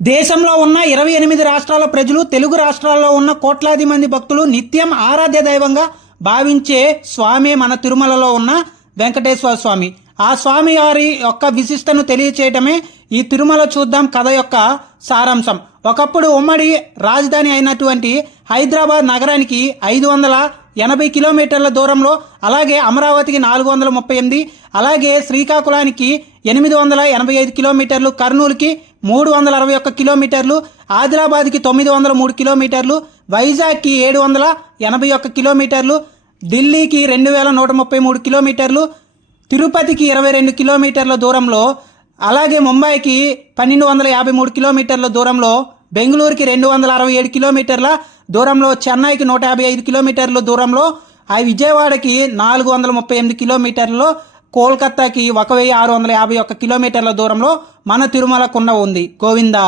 దేశంలో ఉన్న 28 రాష్ట్రాల ప్రజలు, తెలుగు రాష్ట్రాల్లో ఉన్న కోట్లాది మంది భక్తులు నిత్యం ఆరాధ్య దైవంగా భావించే స్వామి మన తిరుమలలో ఉన్న వెంకటేశ్వర స్వామి. ఆ స్వామి వారి యొక్క విశిష్టను తెలియచేయటమే ఈ తిరుమల చూద్దాం కథ యొక్క సారాంశం. ఒకప్పుడు ఉమ్మడి రాజధాని అయినటువంటి హైదరాబాద్ నగరానికి 580 కిలోమీటర్ల దూరంలో, అలాగే అమరావతికి 438, అలాగే శ్రీకాకుళానికి 885 కిలోమీటర్లు, కర్నూలుకి 361 కిలోమీటర్లు, ఆదిలాబాద్కి 903 కిలోమీటర్లు, వైజాగ్కి 781 కిలోమీటర్లు, ఢిల్లీకి 2133 కిలోమీటర్లు, తిరుపతికి 22 కిలోమీటర్ల దూరంలో, అలాగే ముంబైకి 1253 కిలోమీటర్ల దూరంలో, బెంగళూరుకి 267 కిలోమీటర్ల దూరంలో, చెన్నైకి 155 కిలోమీటర్ల దూరంలో, విజయవాడకి 438 కిలోమీటర్లలో, కోల్కతాకి 1651 కిలోమీటర్ల దూరంలో మన తిరుమల కొండ ఉంది. గోవిందా.